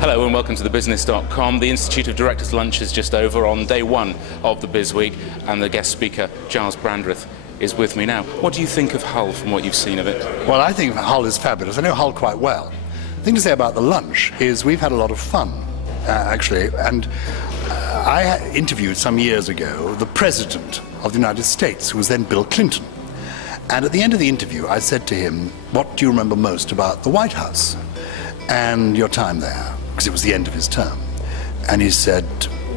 Hello and welcome to thebusiness.com. The Institute of Directors Lunch is just over on day one of the Biz Week, and the guest speaker, Gyles Brandreth, is with me now. What do you think of Hull from what you've seen of it? Well, I think Hull is fabulous. I know Hull quite well. The thing to say about the lunch is we've had a lot of fun, actually, and I interviewed some years ago the President of the United States, who was then Bill Clinton. And at the end of the interview, I said to him, what do you remember most about the White House and your time there? Because it was the end of his term. And he said,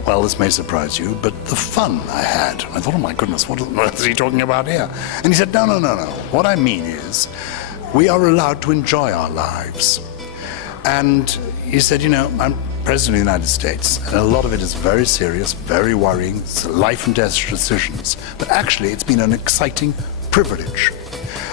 well, this may surprise you, but the fun I had. I thought, oh my goodness, what is he talking about here? And he said, no. What I mean is, we are allowed to enjoy our lives. And he said, you know, I'm President of the United States, and a lot of it is very serious, very worrying, it's life and death decisions. But actually, it's been an exciting privilege.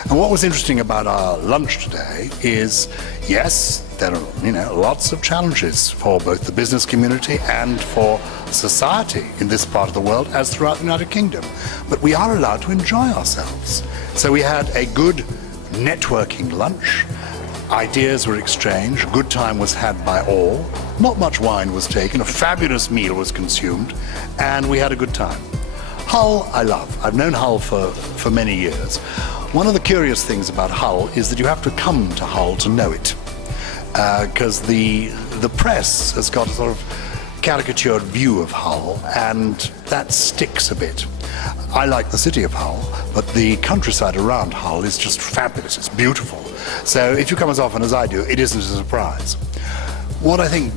And what was interesting about our lunch today is, yes, there are, lots of challenges for both the business community and for society in this part of the world, as throughout the United Kingdom. But we are allowed to enjoy ourselves. So we had a good networking lunch. Ideas were exchanged, a good time was had by all, not much wine was taken, a fabulous meal was consumed, and we had a good time. Hull, I love. I've known Hull for many years. One of the curious things about Hull is that you have to come to Hull to know it, because the press has got a sort of caricatured view of Hull, and that sticks a bit. I like the city of Hull, but the countryside around Hull is just fabulous. It's beautiful. So if you come as often as I do, it isn't a surprise. What I think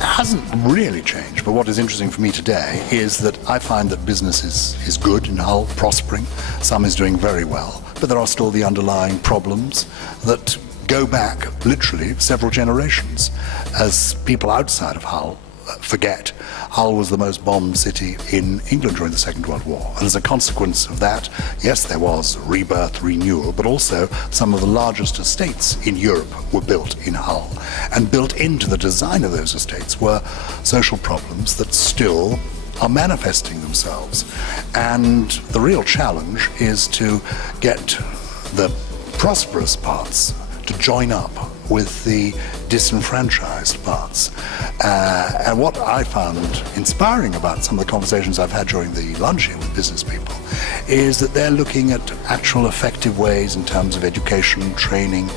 hasn't really changed, but what is interesting for me today is that I find that business is good in Hull, prospering. Some is doing very well, but there are still the underlying problems that go back literally several generations. As people outside of Hull forget, Hull was the most bombed city in England during the Second World War. And as a consequence of that, yes, there was rebirth, renewal, but also some of the largest estates in Europe were built in Hull. And built into the design of those estates were social problems that still are manifesting themselves. And the real challenge is to get the prosperous parts to join up with the disenfranchised parts. And what I found inspiring about some of the conversations I've had during the lunch here with business people is that they're looking at actual effective ways in terms of education, training,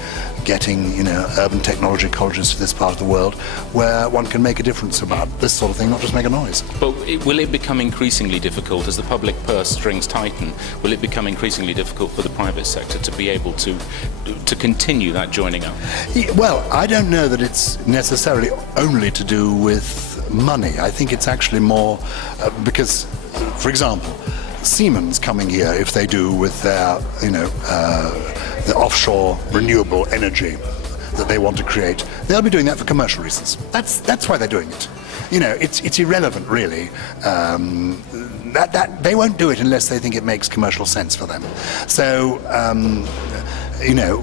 getting urban technology colleges to this part of the world where one can make a difference about this sort of thing, not just make a noise. But will it become increasingly difficult as the public purse strings tighten? Will it become increasingly difficult for the private sector to be able to continue that joining up? Well, I don't know that it's necessarily only to do with money. I think it's actually more because, for example, Siemens coming here, if they do with their, the offshore renewable energy that they want to create, they'll be doing that for commercial reasons. That's why they're doing it. It's irrelevant, really. That they won't do it unless they think it makes commercial sense for them. So,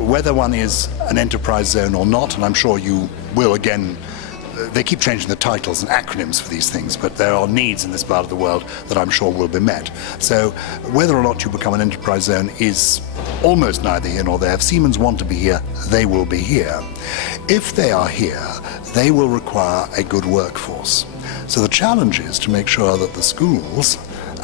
whether one is an enterprise zone or not, and I'm sure you will again. They keep changing the titles and acronyms for these things, but there are needs in this part of the world that I'm sure will be met. So whether or not you become an enterprise zone is almost neither here nor there. If Siemens want to be here, they will be here. If they are here, they will require a good workforce. So the challenge is to make sure that the schools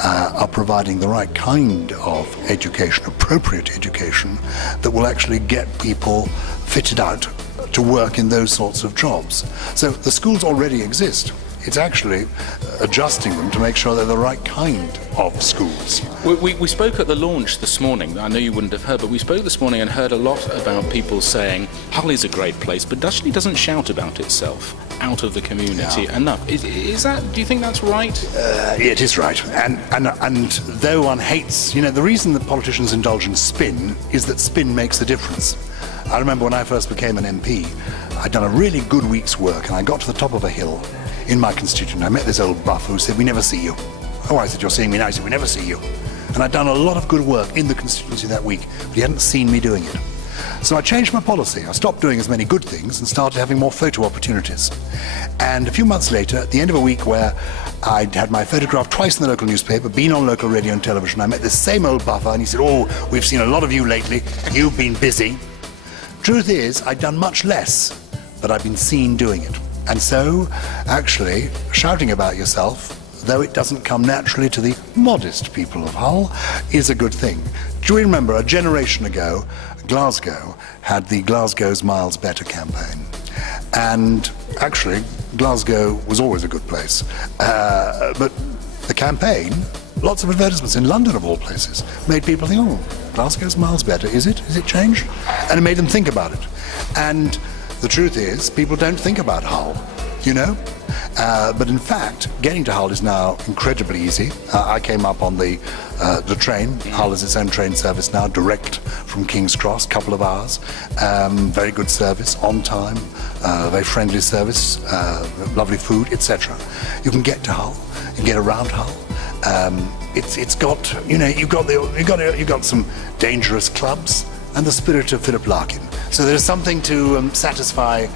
are providing the right kind of education, appropriate education, that will actually get people fitted out to work in those sorts of jobs. So the schools already exist. It's actually adjusting them to make sure they're the right kind of schools. We spoke at the launch this morning. I know you wouldn't have heard, but we spoke this morning and heard a lot about people saying Hull is a great place, but actually doesn't shout about itself out of the community enough. Is that? Do you think that's right? It is right. And though one hates, the reason that politicians indulge in spin is that spin makes a difference. I remember when I first became an MP, I'd done a really good week's work, and I got to the top of a hill in my constituent. I met this old buff who said, "We never see you." Oh, I said, "You're seeing me now?" He said, "We never see you." And I'd done a lot of good work in the constituency that week, but he hadn't seen me doing it. So I changed my policy. I stopped doing as many good things and started having more photo opportunities. And a few months later, at the end of a week where I'd had my photograph twice in the local newspaper, been on local radio and television, I met this same old buffer, and he said, "Oh, we've seen a lot of you lately. You've been busy." Truth is, I'd done much less, but I'd been seen doing it. And so, actually, shouting about yourself, though it doesn't come naturally to the modest people of Hull, is a good thing. Do you remember a generation ago, Glasgow had the Glasgow's Miles Better campaign? And actually, Glasgow was always a good place. But the campaign, lots of advertisements in London of all places, made people think, oh, Glasgow's miles better, is it? Is it changed? And it made them think about it. And the truth is, people don't think about Hull, you know? But in fact, getting to Hull is now incredibly easy. I came up on the train. Hull has its own train service now, direct from King's Cross, couple of hours. Very good service, on time, very friendly service, lovely food, etc. You can get to Hull, you can get around Hull. It's got, you know, you've got some dangerous clubs and the spirit of Philip Larkin. So there's something to satisfy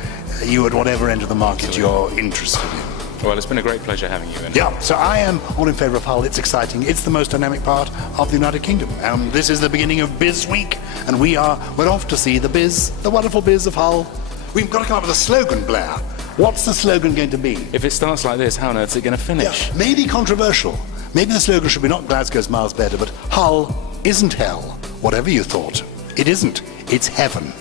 you at whatever end of the market you're interested in. Well, it's been a great pleasure having you in. Yeah, so I am all in favour of Hull. It's exciting. It's the most dynamic part of the United Kingdom. This is the beginning of Biz Week, and we're off to see the biz, the wonderful biz of Hull. We've got to come up with a slogan, Blair. What's the slogan going to be? If it starts like this, how on earth is it going to finish? Yeah, maybe controversial. Maybe the slogan should be not Glasgow's miles better, but Hull isn't hell. Whatever you thought, it isn't. It's heaven.